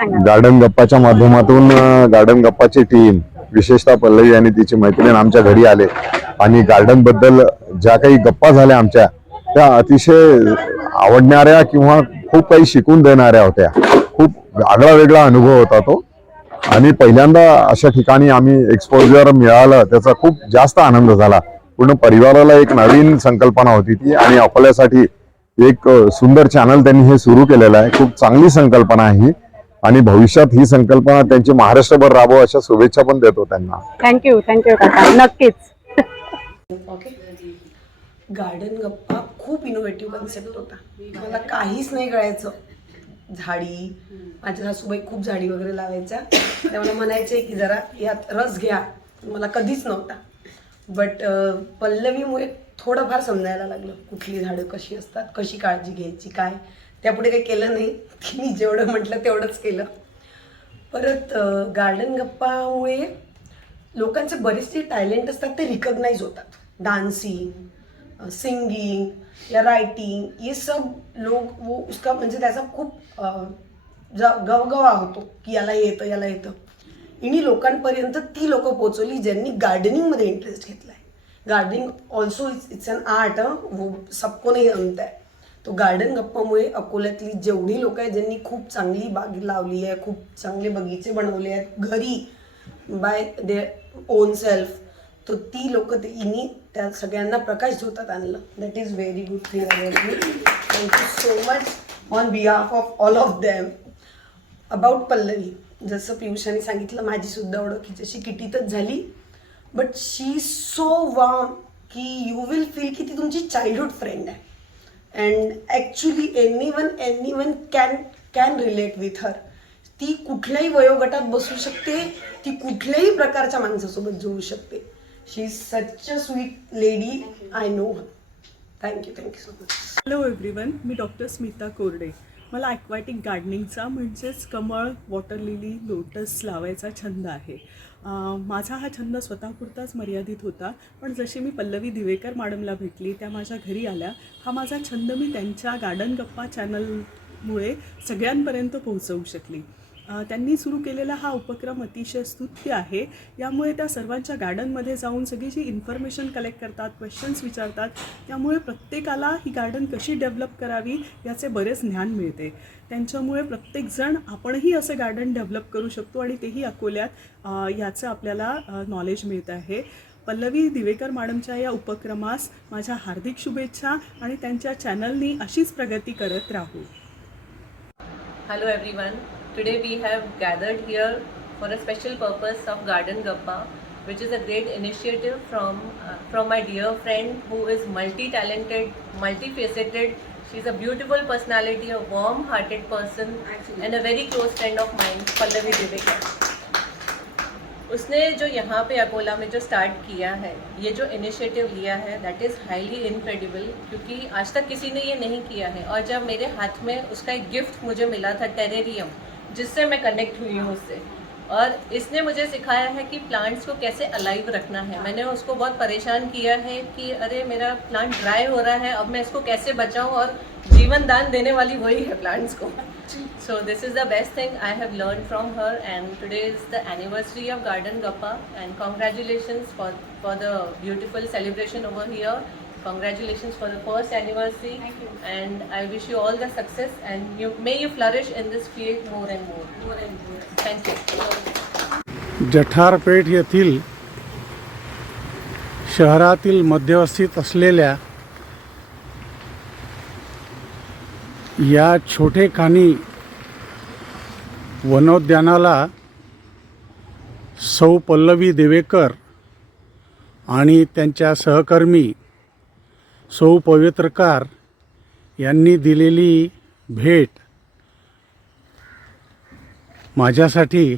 Garden गप्पाच्या माध्यमातून garden गप्पाची team विशेषतः पल्लवी आणि तिची मैत्रीण आमच्या घरी आले आणि गार्डन बद्दल ज्या काही गप्पा झाल्या आमच्या त्या अतिशय आवडणाऱ्या किंवा खूप काही शिकून देणाऱ्या होत्या. खूप आगळा वेगळा अनुभव होता तो आणि पहिल्यांदा अशा ठिकाणी आम्ही एक्सपोजर मिळालं त्याचा खूप जास्त आनंद झाला. पूर्ण परिवाराला एक नवीन संकल्पना होती ती आणि अकोल्यासाठी एक सुंदर चॅनल त्यांनी हे सुरू केलेलं आहे. खूप चांगली संकल्पना आहे ही आणि भविष्यात ही संकल्पना त्यांची महाराष्ट्रभर राबो अशा शुभेच्छा पण देतो त्यांना. थँक्यू काका, नक्कीच. ओके. गार्डन गप्पा खूप इनोव्हेटिव्ह कन्सेप्ट होता. मला काहीच नाही कळायचं. झाडी, माझ्या सासूबाई खूप झाडी वगैरे लावायच्या, त्या मला म्हणायचे की जरा यात रस घ्या, मला कधीच नव्हता. बट पल्लवीमुळे थोडंफार समजायला लागलं कुठली झाडं कशी असतात, कशी काळजी घ्यायची, काय. त्यापुढे काही केलं नाही, मी जेवढं म्हटलं तेवढंच केलं. परत गार्डन गप्पामुळे लोकांचे बरेचसे टॅलेंट असतात ते रिकग्नाइज होतात. डान्सिंग, सिंगिंग या राइटिंग, ये सब लोग वो उसका म्हणजे त्याचा खूप गवगवा होतो की याला येतं याला येतं. इन्ही लोकांपर्यंत ती लोक पोचवली ज्यांनी गार्डनिंगमध्ये इंटरेस्ट घेतला आहे. Gardening also it's an art, वो सबको नहीं आणता है. तो गार्डन गप्पामुळे अकोल्यातली जेवढी लोक आहेत ज्यांनी खूप चांगली बाग लावली आहे, खूप चांगले बगीचे बनवले आहेत घरी बाय देअर ओन सेल्फ, तो ती लोक इनी त्या सगळ्यांना प्रकाश झोतात आणलं. That is very good thing about me. Thank you so much on behalf of all of them. About Pallavi, जसं पियुषाने सांगितलं, माझीसुद्धा ओळख हिच्याशी किटीतच झाली. बट शी सो वॉर्म की यू विल फील की ती तुमची चाइल्डहुड फ्रेंड आहे. And actually anyone can relate with her. ती कुठल्याही वयोगटात बसू शकते, ती कुठल्याही प्रकारच्या माणसासोबत जोडू शकते. She is such a sweet lady, I know her. Thank you so much. Hello everyone, मी डॉक्टर स्मिता कोरडे. मला ॲक्वॅटिक गार्डनिंगचा म्हणजेच कमळ, वॉटर लिली, लोटस लावायचा छंद आहे. माझा हा छंद स्वतःपुरताच मर्यादित होता, पण जशी मी पल्लवी दिवेकर मॅडमला भेटली, त्या माझ्या घरी आल्या. हा माझा छंद मी त्यांच्या गार्डन गप्पा चॅनलमुळे सगळ्यांपर्यंत पोहोचवू शकली. त्यांनी सुरू केलेला हा उपक्रम अतिशय स्तुत्य आहे. यामुळे त्या सर्वांच्या गार्डनमध्ये जाऊन सगळी जी इन्फॉर्मेशन कलेक्ट करतात, क्वेश्चन्स विचारतात, त्यामुळे प्रत्येकाला ही गार्डन कशी डेव्हलप करावी याचे बरेच ज्ञान मिळते. त्यांच्यामुळे प्रत्येकजण आपणही असं गार्डन डेव्हलप करू शकतो आणि तेही अकोल्यात याचं आपल्याला नॉलेज मिळत आहे. पल्लवी दिवेकर मॅडमच्या या उपक्रमास माझ्या हार्दिक शुभेच्छा आणि त्यांच्या चॅनलनी अशीच प्रगती करत राहू. Hello everyone. Today we have gathered here for a special purpose of Garden Gappa, which is a great initiative from my dear friend who is multi-talented, multifaceted. She's a beautiful personality, a warm-hearted person, and a very close friend of mine, Pallavi Divekar. उसने जो यहाँ पे अकोला में जो start KIA है, ये जो initiative लिया है, दैट इज़ हाईली इनक्रेडिबल, क्योंकि आज तक किसी ने ये नहीं किया है. और जब मेरे हाथ में उसका एक गिफ्ट मुझे मिला था, टेरेरियम, जिससे मैं कनेक्ट हुई हूँ उससे, और इसने मुझे सिखाया है कि प्लांट्स को कैसे अलाइव रखना है. मैंने उसको बहुत परेशान किया है कि अरे मेरा प्लांट ड्राई हो रहा है, अब मैं इसको कैसे बचाऊँ, और जीवन दान देने वाली वही है प्लांट्स को. So this is the best thing I have learned from her, and today is the anniversary of Garden Gappa, and congratulations for the beautiful celebration over here. Congratulations for the first anniversary. Thank you. And I wish you all the success, and may you flourish in this field more and more. Thank you. Jatharpeth येथील शहरातील मध्यवस्थित असलेल्या या छोटेखानी वनोद्यानाला सौ पल्लवी देवेकर आणि त्यांच्या सहकर्मी सौ पवित्रकार यांनी दिलेली भेट माझ्यासाठी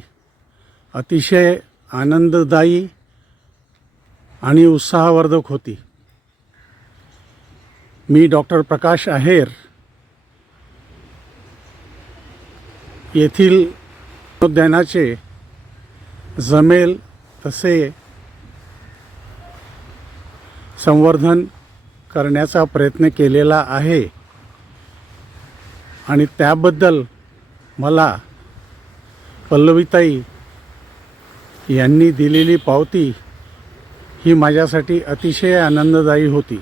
अतिशय आनंददायी आणि उत्साहवर्धक होती. मी डॉक्टर प्रकाश आहेर येथील उद्यानाचे जमेल तसे संवर्धन करण्याचा प्रयत्न केलेला आहे आणि त्याबद्दल मला पल्लवीताई यांनी दिलेली पावती ही माझ्यासाठी अतिशय आनंददायी होती.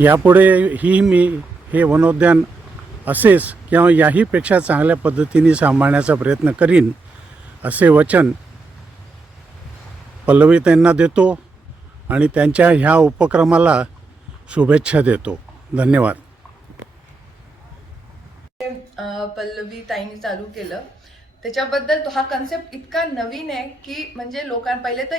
यापुढे मी हे वनोद्यान असेच किंवा याहीपेक्षा चांगल्या पद्धतीने सांभाळण्याचा प्रयत्न करीन असे वचन पल्लवीताईंना देतो आणि त्यांच्या ह्या उपक्रमाला शुभेच्छा देतो. धन्यवाद. पल्लवी ताईंनी चालू केलं त्याच्याबद्दल हा कन्सेप्ट इतका नवीन आहे की म्हणजे पहिले तर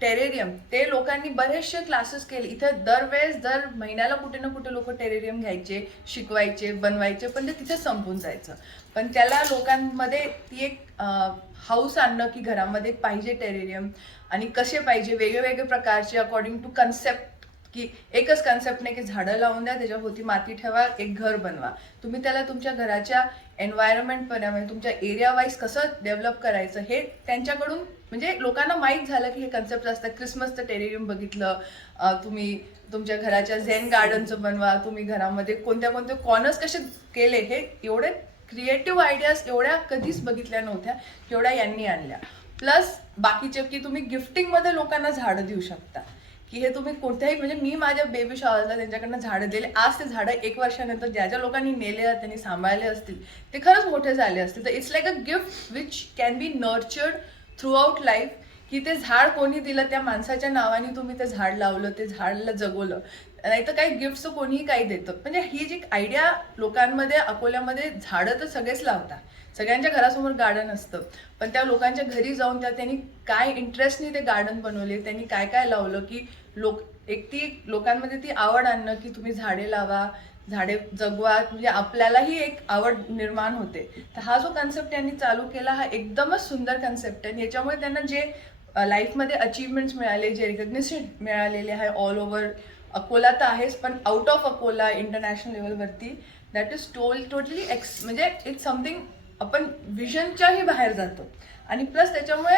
टेरेरियम ते लोकांनी बरेचसे क्लासेस केले इथं. दर महिन्याला कुठे ना कुठे लोक टेरेरियम घ्यायचे, शिकवायचे, बनवायचे, पण ते तिथे संपून जायचं. पण त्याला लोकांमध्ये ती एक हाऊस आणणं की घरामध्ये पाहिजे टेरेरियम आणि कसे पाहिजे वेगळे प्रकारचे अकॉर्डिंग टू कन्सेप्ट, की एकच कन्सेप्ट नाही की झाडं लावून द्या, त्याच्याभोवती माती ठेवा, एक घर बनवा. तुम्ही त्याला तुमच्या घराच्या एन्व्हायरमेंट म्हणजे तुमच्या एरिया वाईज कसं डेव्हलप करायचं हे त्यांच्याकडून म्हणजे लोकांना माहीत झालं की हे कन्सेप्ट असतात. क्रिसमसचं टेरेरियम बघितलं, तुम्ही तुमच्या घराच्या झेन गार्डनचं बनवा, तुम्ही घरामध्ये कोणत्या कॉर्नर्स कसे केले, हे एवढे क्रिएटिव्ह आयडियाज एवढ्या कधीच बघितल्या नव्हत्या एवढ्या यांनी आणल्या. प्लस बाकीचे की तुम्ही गिफ्टिंगमध्ये लोकांना झाडं देऊ शकता, की हे तुम्ही कोणत्याही म्हणजे मी माझ्या बेबी शॉवरला त्यांच्याकडनं झाडं दिले. आज ते झाडं 1 वर्षानंतर ज्या लोकांनी नेले त्यांनी सांभाळले असतील ते खरंच मोठे झाले असतील. तर it's like a gift which can be nurtured through out life, की ते झाड कोणी दिलं त्या माणसाच्या नावाने तुम्ही ते झाड लावलं, ते झाडाला जगवलं. नाही तर काही गिफ्टचं कोणीही काही देतं. म्हणजे ही जी आयडिया लोकांमध्ये अकोल्यामध्ये झाडं तर सगळेच लावतात, सगळ्यांच्या घरासमोर गार्डन असतं, पण त्या लोकांच्या घरी जाऊन त्यांनी काय इंटरेस्टने ते गार्डन बनवले, त्यांनी काय काय लावलं, की लोकांमध्ये ती आवड आणणं की तुम्ही झाडे लावा, झाडे जगवा, म्हणजे आपल्यालाही एक आवड निर्माण होते. तर हा जो कन्सेप्ट त्यांनी चालू केला हा एकदमच सुंदर कन्सेप्ट आहे. याच्यामुळे त्यांना जे लाईफमध्ये अचीवमेंट्स मिळाले, जे रिकग्निशन मिळालेले आहे ऑल ओव्हर अकोला तर आहेच, पण आउट ऑफ अकोला इंटरनॅशनल लेवलवरती दॅट इज टोटली म्हणजे इट्स समथिंग आपण विजनच्याही बाहेर जातो. आणि प्लस त्याच्यामुळे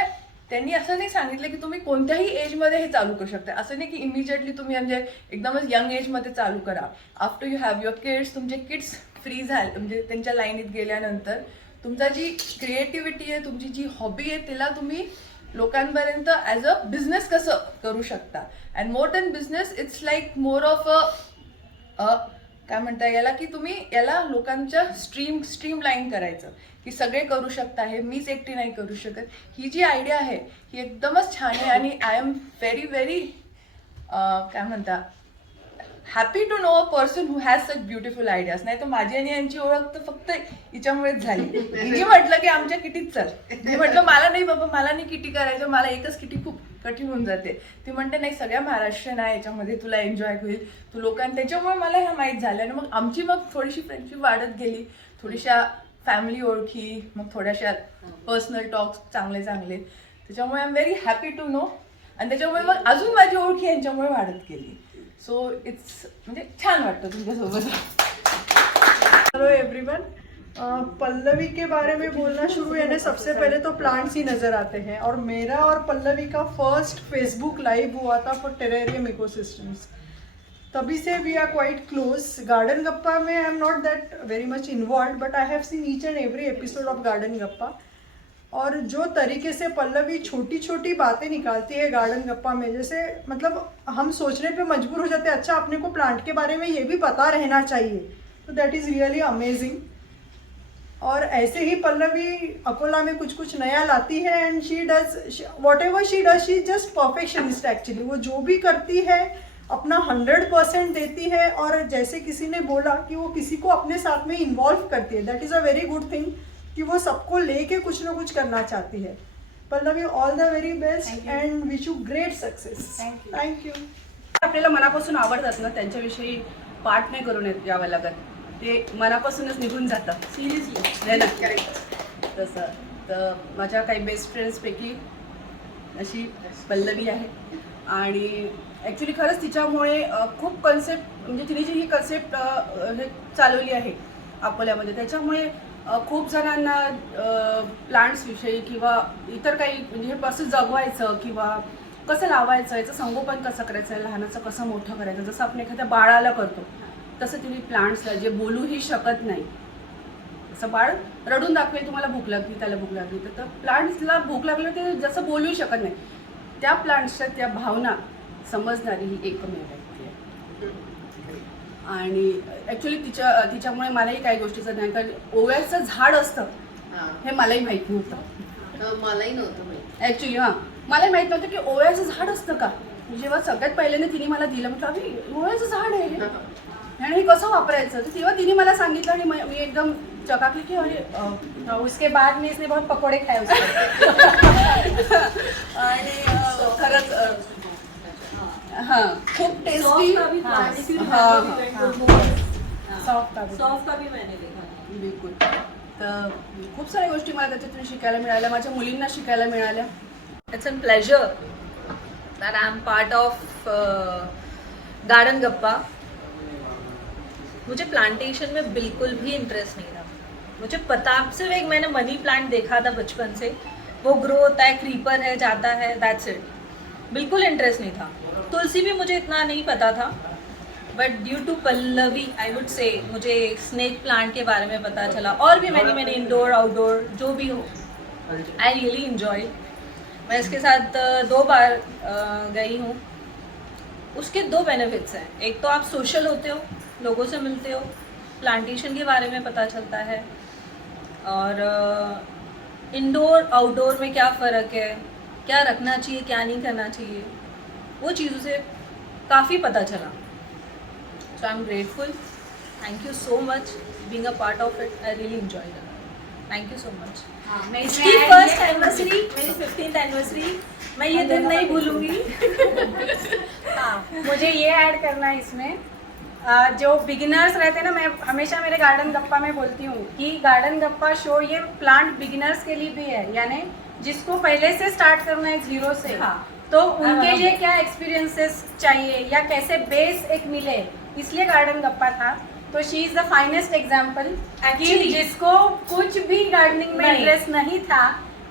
त्यांनी असं नाही सांगितलं की तुम्ही कोणत्याही एजमध्ये हे चालू करू शकता. असं नाही की इमिजिएटली तुम्ही म्हणजे एकदमच यंग एजमध्ये चालू करा. After you have your kids, तुमचे किड्स फ्री झाले म्हणजे त्यांच्या लाईनीत गेल्यानंतर तुमचा जी क्रिएटिव्हिटी आहे, तुमची जी हॉबी आहे, तिला तुम्ही लोकांपर्यंत ॲज अ बिझनेस कसं करू शकता. And more than business it's like more of a काय म्हणता याला, की तुम्ही याला लोकांच्या स्ट्रीम लाईन करायचं, की सगळे करू शकता, हे मीच एकटी नाही करू शकत. ही जी आयडिया आहे ही एकदमच छान आहे. आणि आय एम व्हेरी काय म्हणता happy to know a person who has such beautiful ideas. नाही तर माझी आणि यांची ओळख तर फक्त हिच्यामुळेच झाली. हिने म्हटलं की आमच्या किटीत चल, मी म्हटलं मला नाही बाबा, मला नाही किटी करायचं, मला एकच किटी खूप कठीण होऊन जाते. ती म्हणते नाही सगळ्या महाराष्ट्रीयन आहे याच्यामध्ये, तुला एन्जॉय होईल, तू लोकांना. त्याच्यामुळे मला ह्या माहीत झाल्या आणि मग आमची थोडीशी फ्रेंडशिप वाढत गेली, थोडीशा फॅमिली ओळखी, मग थोड्याशा पर्सनल टॉक्स चांगले. त्याच्यामुळे I am very happy to know. आणि त्याच्यामुळे मग अजून माझी ओळखी यांच्यामुळे वाढत गेली. सो इट्स म्हणजे छान वाटतं तुमच्यासोबत. हेलो एवरीवन, पल्लवी के बारे में बोलना शुरू यानी सबसे पहले तो प्लांट्स ही नज़र आते हैं. और मेरा और पल्लवी का फर्स्ट फेसबुक लाइव हुआ था फॉर टेरेरियम इकोसिस्टम्स. तभी से we are quite close. Garden Gappa में I am not that very much involved, but I have seen each and every episode of Garden Gappa. और जो तरीके से पल्लवी छोटी छोटी बातें निकालती है गार्डन गप्पा में, जैसे मतलब हम सोचने पे मजबूर हो जाते हैं अच्छा अपने को प्लांट के बारे में ये भी पता रहना चाहिए. तो दैट इज़ रियली अमेजिंग. और ऐसे ही पल्लवी अकोला में कुछ नया लाती है end she does what ever she does, she just perfectionist actually. वो जो भी करती है अपना 100% देती है. और जैसे किसी ने बोला कि वो किसी को अपने साथ में इन्वॉल्व करती है, that is a very good thing कि वो सबको लेके कुछ ना कुछ करना चाहती है. Pallavi, all the very best and wish you great success. Thank you. आपल्याला मनापासून आवडतात ना त्यांच्याविषयी पाठ नाही करून यावं लागत, ते मनापासूनच निघून जातं. सिरियसली ना तसं. तर माझ्या काही बेस्ट फ्रेंड्सपैकी अशी पल्लवी आहे. आणि ॲक्च्युली खरंच तिच्यामुळे खूप कन्सेप्ट म्हणजे तिने जी ही कन्सेप्ट हे चालवली आहे अकोल्यामध्ये, त्याच्यामुळे खूप जणांना प्लांट्सविषयी किंवा इतर काही म्हणजे हे कसं जगवायचं किंवा कसं लावायचं, याचं संगोपन कसं करायचं, लहानाचं कसं मोठं करायचं, जसं आपण एखाद्या बाळाला करतो तसं तिने प्लांट्सला जे बोलूही शकत नाही असं बाळ रडून दाखवेल तुम्हाला भूक लागली, त्याला भूक लागली, तर प्लांट्सला भूक लागलं ते जसं बोलू शकत नाही. त्या प्लांट्सच्या त्या भावना समजणारी ही एकमेव व्यक्ती आहे. आणि ॲक्च्युली तिच्यामुळे मलाही काही गोष्टीचं ज्ञान, कारण ओव्याचं झाड असतं हे मलाही माहीत नव्हतं. मलाही नव्हतं माहिती. ॲक्च्युली मलाही माहीत नव्हतं की ओव्याचं झाड असतं का. जेव्हा सगळ्यात पहिल्यांदा तिने मला दिलं, म्हटलं अरे ओव्याचं झाड आहे हे. आणि हे कसं वापरायचं, तर तेव्हा तिने मला सांगितलं आणि मी एकदम चकाकली की अरे उसके बाद में इसने बहुत पकोड़े खाए उसके. आणि खरंच हां खूप टेस्टी. सॉफ्ट का भी मैंने देखा. बिलकुल. तर खूप साऱ्या गोष्टी मला त्याच्यातून शिकायला मिळाल्या, माझ्या मुलींना शिकायला मिळाल्या. It's a pleasure that I'm part of Garden Gappa. मुझे प्लांटेशन में बिल्कुल भी इंटरेस्ट नहीं था. मुझे पता, सिर्फ एक मैंने मनी प्लांट देखा था बचपन से, वो ग्रो होता है, क्रीपर है, जाता है, दैट्स इट. बिल्कुल इंटरेस्ट नहीं था. तुलसी भी मुझे इतना नहीं पता था, but due to Pallavi I would say मुझे स्नेक प्लांट के बारे में पता चला. और भी मैंने इंडोर आउटडोर जो भी हो, आई रियली इन्जॉय. मैं इसके साथ 2 बार गई हूँ. उसके 2 बेनिफिट्स हैं. एक तो आप सोशल होते हो, लोगों से मिलते हो, प्लांटेशन के बारे में पता चलता है, और इंडोर आउटडोर में क्या फ़र्क है, क्या रखना चाहिए, क्या नहीं करना चाहिए, वो चीज़ों से काफ़ी पता चला. So I am grateful. Thank you so much being a part of it. I really enjoyed it. Thank you so much. इसकी फर्स्ट एनिवर्सरी, मेरी 15th एनिवर्सरी, मैं ये दिन नहीं भूलूंगी. मुझे ये ऐड करना है इसमें, जो बिगिनर्स रहते हैं ना, मैं हमेशा मेरे गार्डन गप्पा में बोलती हूँ कि गार्डन गप्पा शो ये प्लांट बिगिनर्स के लिए भी है, यानी जिसको पहले से स्टार्ट करना है जीरो से. तो उनके लिए क्या एक्सपीरियंसेस चाहिए या कैसे बेस एक मिले, इसलिए गार्डन गप्पा था. तो शी इज द फाइनेस्ट एग्जाम्पल कि जिसको कुछ भी गार्डनिंग में इंटरेस्ट नहीं था,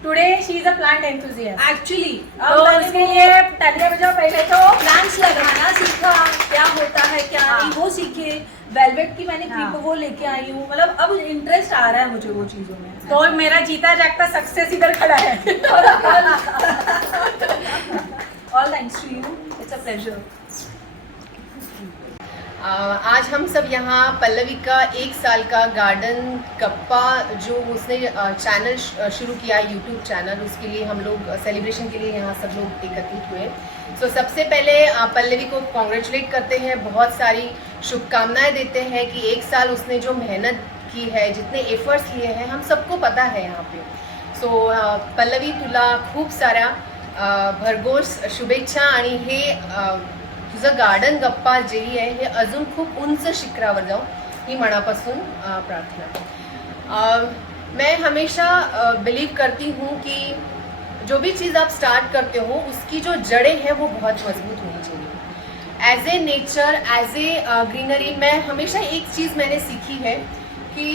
today she is a plant enthusiast. Actually तो इसके लिए तालियां बजाओ. पहले तो प्लांट्स लगाना सीखा, क्या होता है क्या नहीं वो सीखे. वेलवेट की मैंने क्रीपर वो लेके आई हूँ. मतलब अब इंटरेस्ट आ रहा है मुझे वो चीज़ों में. तो मेरा जीता जागता सक्सेस इधर खड़ा है. All thanks to you. It's a pleasure. आज हम सब यहाँ पल्लवी का 1 साल का गार्डन गप्पा जो उसने चैनल शुरू किया, यूट्यूब चैनल, उसके लिए हम लोग सेलिब्रेशन के लिए यहाँ सब लोग एकत्रित हुए. सो सबसे पहले पल्लवी को कॉन्ग्रेचुलेट करते हैं, बहुत सारी शुभकामनाएं देते हैं कि 1 साल उसने जो मेहनत की है, जितने एफर्ट्स लिए हैं, हम सबको पता है यहाँ पे. सो पल्लवी तुला खूप साऱ्या भरघोस शुभेच्छा. आणि हे तुझं गार्डन गप्पा जे आहे हे अजून खूप उंच शिखरावर जाऊ ही मनापासून प्रार्थना. मैं हमेशा बिलीव करती हूँ कि जो भी चीज़ आप स्टार्ट करते हो उसकी जो जड़ें हैं वो बहुत मजबूत होनी चाहिए. As a nature, as a greenery, मैं हमेशा एक चीज़ मैंने सीखी है कि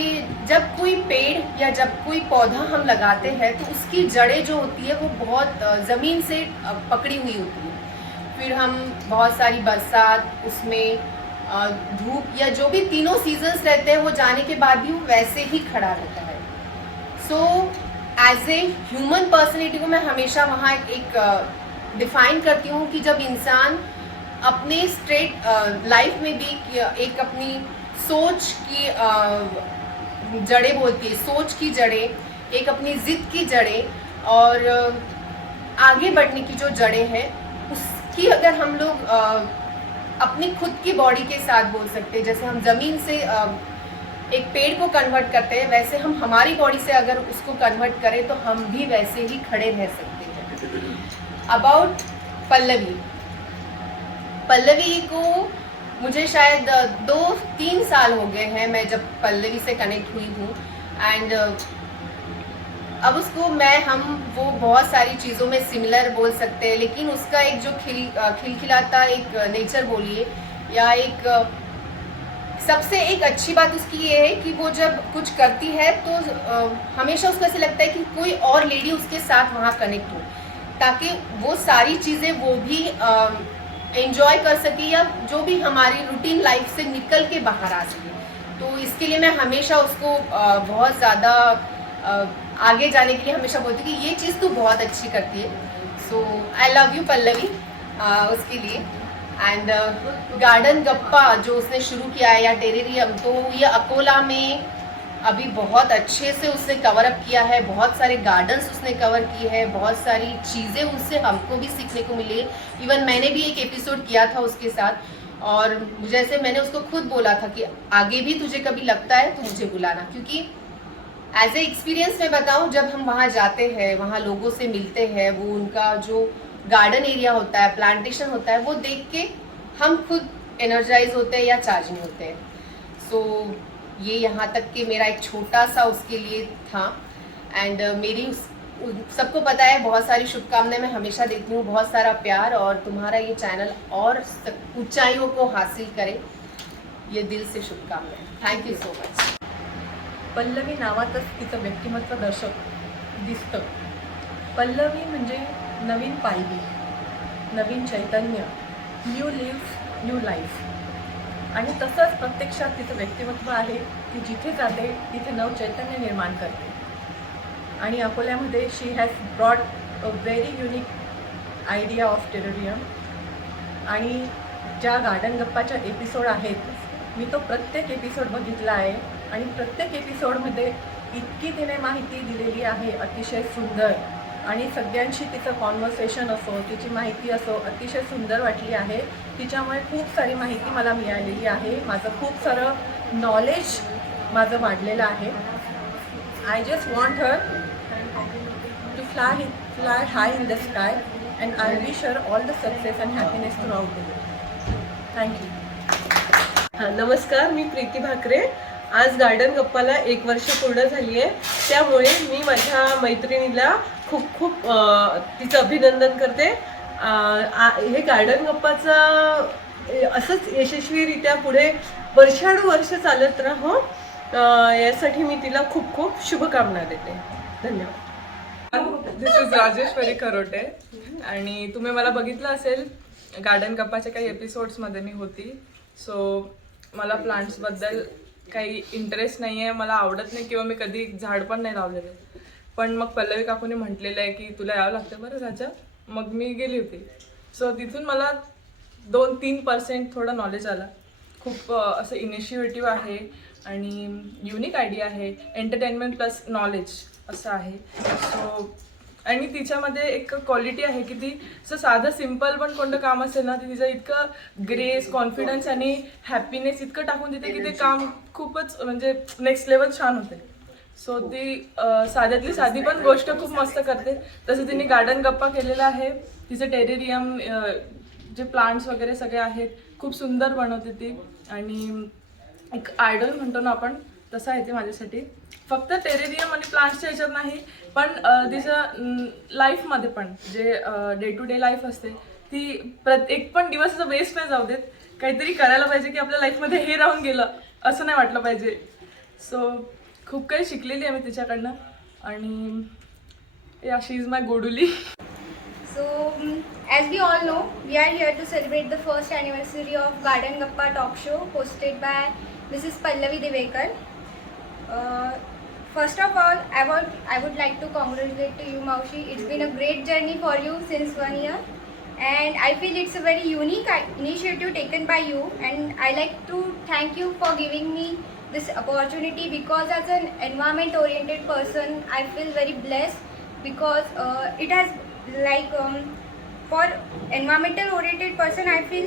जब कोई पेड़ या जब कोई पौधा हम लगाते हैं तो उसकी जड़ें जो होती है वो बहुत ज़मीन से पकड़ी हुई होती है. फिर हम बहुत सारी बरसात, उसमें धूप या जो भी तीनों सीजन्स रहते हैं वो जाने के बाद भी वो वैसे ही खड़ा रहता है. So as a human personality को मैं हमेशा वहाँ एक डिफाइन करती हूँ कि जब इंसान अपने स्ट्रेट लाइफ में भी एक अपनी सोच की जड़ें बोलती है, सोच की जड़ें, एक अपनी ज़िद की जड़ें और आगे बढ़ने की जो जड़ें हैं, कि अगर हम लोग अपनी खुद की बॉडी के साथ बोल सकते हैं, जैसे हम ज़मीन से एक पेड़ को कन्वर्ट करते हैं, वैसे हम हमारी बॉडी से अगर उसको कन्वर्ट करें तो हम भी वैसे ही खड़े रह सकते हैं. अबाउट पल्लवी, पल्लवी को मुझे शायद 2-3 साल हो गए हैं मैं जब पल्लवी से कनेक्ट हुई हूँ. एंड अब उसको वो बहुत सारी चीज़ों में सिमिलर बोल सकते हैं, लेकिन उसका एक जो खिलखिलाता एक नेचर बोलिए या एक सबसे एक अच्छी बात उसकी ये है कि वो जब कुछ करती है तो हमेशा उसको ऐसे लगता है कि कोई और लेडी उसके साथ वहाँ कनेक्ट हो, ताकि वो सारी चीज़ें वो भी एंजॉय कर सके या जो भी हमारी रूटीन लाइफ से निकल के बाहर आ सके. तो इसके लिए मैं हमेशा उसको बहुत ज़्यादा आगे जाने के लिए हमेशा बोलती हूँ कि ये चीज़ तू बहुत अच्छी करती है। So I love you Pallavi उसके लिए। एंड गार्डन गप्पा जो उसने शुरू किया है या टेरेरियम, तो ये अकोला में अभी बहुत अच्छे से उसने कवर अप किया है, बहुत सारे गार्डन्स उसने कवर किए हैं, बहुत सारी चीज़ें उससे हमको भी सीखने को मिली। इवन मैंने भी एक एपिसोड किया था उसके साथ, और जैसे मैंने उसको खुद बोला था कि आगे भी तुझे कभी लगता है तो मुझे बुलाना, क्योंकि एज ए एक्सपीरियंस मैं बताऊं, जब हम वहाँ जाते हैं, वहाँ लोगों से मिलते हैं, वो उनका जो गार्डन एरिया होता है, प्लांटेशन होता है, वो देख के हम खुद एनर्जाइज होते हैं या चार्ज नहीं होते हैं। सो ये यहाँ तक कि मेरा एक छोटा सा उसके लिए था। एंड मेरी सबको पता है, बहुत सारी शुभकामनाएं मैं हमेशा देती हूँ, बहुत सारा प्यार, और तुम्हारा ये चैनल और ऊंचाइयों को हासिल करे, ये दिल से शुभकामनाएं। Thank you so much. Pallavi नावातच तिचं व्यक्तिमत्व दिसतं. पल्लवी म्हणजे नवीन पालवी, नवीन चैतन्य, न्यू लिव्ह न्यू लाईफ. आणि तसंच प्रत्यक्षात तिचं व्यक्तिमत्व आहे. ती जिथे जाते तिथे नवचैतन्य निर्माण करते. आणि अकोल्यामध्ये she has brought a very unique idea of terrarium. आणि ज्या गार्डन गप्पाच्या एपिसोड आहेत, मी तो प्रत्येक एपिसोड बघितला आहे, आणि प्रत्येक एपिसोडमध्ये इतकी तिने माहिती दिलेली आहे, अतिशय सुंदर, आणि सगळ्यांशी तिचं कॉन्व्हर्सेशन असो, तिची माहिती असो, अतिशय सुंदर वाटली आहे. तिच्यामुळे खूप सारी माहिती मला मिळालेली आहे, माझं खूप सारं नॉलेज माझं वाढलेलं आहे. I just want her to fly high in the sky, and I wish her all the success and happiness throughout the way. Thank you. हां, नमस्कार, मी प्रीती भाकरे. आज गार्डन गप्पाला 1 वर्ष पूर्ण झाली आहे, त्यामुळे मी माझ्या मैत्रिणीला खूप खूप तिचं अभिनंदन करते. हे गार्डन गप्पाचं असंच यशस्वीरित्या पुढे वर्षानुवर्ष चालत राहो, यासाठी मी तिला खूप खूप शुभकामना देते. धन्यवाद. दिस इज राजेश्वरी खरोटे, आणि तुम्ही मला बघितलं असेल गार्डन गप्पाच्या काही एपिसोड्समध्ये मी होती. सो मला प्लांट्सबद्दल काही इंटरेस्ट नाही आहे, मला आवडत नाही, किंवा मी कधी झाड पण नाही लावलेले. पण मग पल्लवी काकूने म्हटलेलं आहे की तुला यावं लागतं बरं राजा, मग मी गेली होती. सो तिथून मला 2-3% थोडं नॉलेज आलं. खूप असं इनिशिएटिव्ह आहे आणि युनिक आयडिया आहे, एंटरटेनमेंट प्लस नॉलेज असं आहे. सो आणि तिच्यामध्ये एक क्वालिटी आहे की ती असं साधं सिम्पल पण कोणतं काम असेल ना, ती तिचं इतकं ग्रेस, कॉन्फिडन्स आणि हॅपीनेस इतकं टाकून देते की ते काम खूपच म्हणजे नेक्स्ट लेवल छान होते. सो ती साध्यातली साधी पण गोष्ट खूप मस्त करते. तसं तिने गार्डन गप्पा केलेला आहे. तिचं टेरेरियम जे प्लांट्स वगैरे सगळे आहेत खूप सुंदर बनवते ती, आणि एक आयडल म्हणतो ना आपण, तसं आहे ते माझ्यासाठी. फक्त टेरेरियम आणि प्लांट्सच्या ह्याच्यात नाही, पण तिचं लाईफमध्ये पण जे डे टू डे लाईफ असते ती एक पण दिवस असं वेस्ट नाही जाऊ देत. काहीतरी करायला पाहिजे की आपल्या लाईफमध्ये हे राहून गेलं असं नाही वाटलं पाहिजे. सो खूप काही शिकलेली आहे मी तिच्याकडनं, आणि या शी इज माय गोडुली. So, as we all know, we are here to celebrate the first anniversary of Garden Gappa talk show hosted by Mrs. Pallavi Devekar. First of all, I would like to congratulate to you, Maushi. It's been a great journey for you since 1 year, and I feel it's a very unique initiative taken by you, and I like to thank you for giving me this opportunity, because as an environment oriented person, I feel very blessed, because it has for environmental oriented person, I feel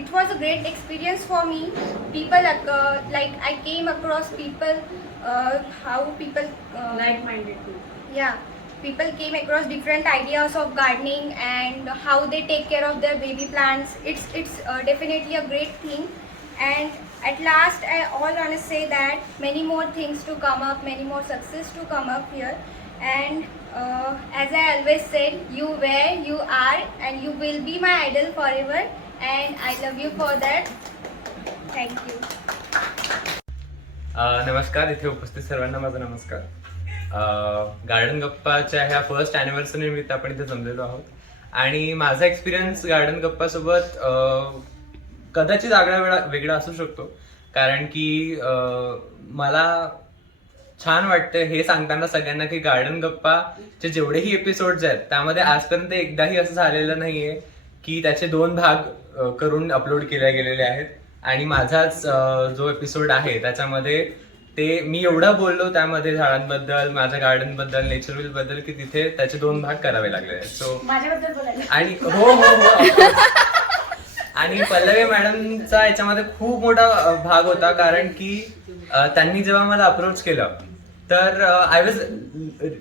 it was a great experience for me. People I came across people, how people like-minded too. Yeah, people came across different ideas of gardening and how they take care of their baby plants. It's definitely a great thing, and at last I all want to say that many more things to come up, many more success to come up here, and as I always said, you were, you are, and you will be my idol forever, and I love you for that. Thank you. नमस्कार, इथे उपस्थित सर्वांना माझा नमस्कार. Garden गप्पाच्या ह्या first anniversary निमित्त आपण इथे जमलेलो आहोत, आणि माझा एक्सपिरियन्स गार्डन गप्पासोबत कदाचित वेगळा असू शकतो, कारण की मला छान वाटतं हे सांगताना सगळ्यांना की गार्डन गप्पाचे जेवढेही एपिसोड्स आहेत त्यामध्ये आजपर्यंत एकदाही असं झालेलं नाहीये की त्याचे 2 भाग करून अपलोड केले गेलेले आहेत. आणि माझाच जो एपिसोड आहे त्याच्यामध्ये ते मी एवढं बोललो त्यामध्ये झाडांबद्दल, माझ्या गार्डन बद्दल, नेचरल बद्दल की तिथे त्याचे 2 भाग करावे लागले आहेत. सो माझ्याबद्दल बोलायला. आणि हो आणि पल्लवी मॅडमचा याच्यामध्ये खूप मोठा भाग होता, कारण की त्यांनी जेव्हा मला अप्रोच केलं तर I was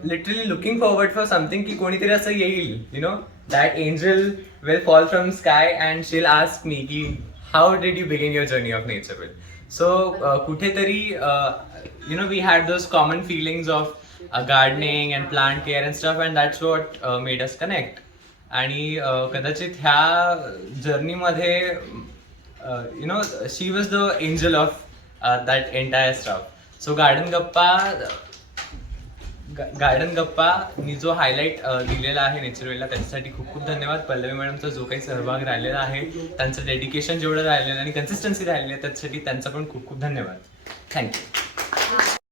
literally looking forward for something की कोणीतरी असं येईल, you know, that angel will fall from sky and she'll ask me की how did you begin your journey of nature will. So कुठेतरी you know we had those common feelings of gardening and plant care and stuff and that's what made us connect. आणि कदाचित ह्या जर्नीमध्ये you know she was the angel of that entire stuff. So garden गप्पा मी जो highlight दिलेला आहे नेचरवेलला त्याच्यासाठी खूप खूप धन्यवाद. पल्लवी मॅडमचा जो काही सहभाग राहिलेला आहे, त्यांचं डेडिकेशन जेवढं राहिलेलं आणि कन्सिस्टन्सी राहिलेली आहे त्याच्यासाठी त्यांचा पण खूप खूप धन्यवाद. थँक्यू.